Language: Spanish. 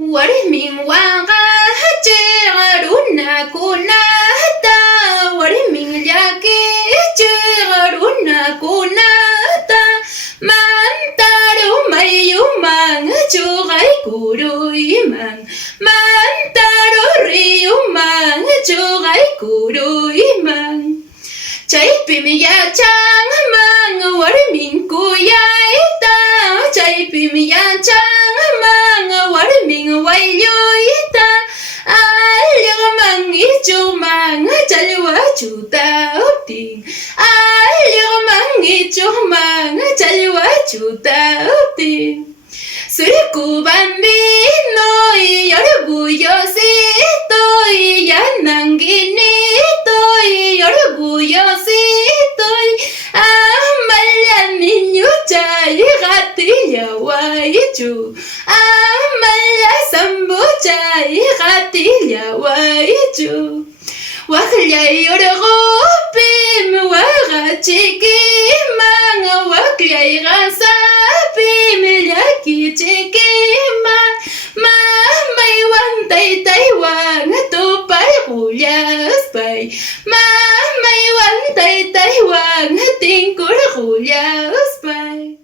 Warmin waga chigaruna kunata Warmin yaki chigaruna kunata Mantaru mayumang chugay kuruyman Mantaru riyumang chugay kuruyman Chaypim yachang mang warmin kuyayta Chaypim yachang mang warmin wayluyta Alyagmang ichumang chalwa chutautin Alyagmang ichumang chalwa chutautin Surku bambino y orgullosito y yananguinito y orgullosito y Amalia niño chay gatilla guaychu Amalia sambo chay gatilla guaychu Wajla y orgopim waga chiquimang Wajla y gasapim yaki chiquimang Mama iwan tay taiwan tupay gullas pay Mama iwan tay taiwan tingkur gullas pay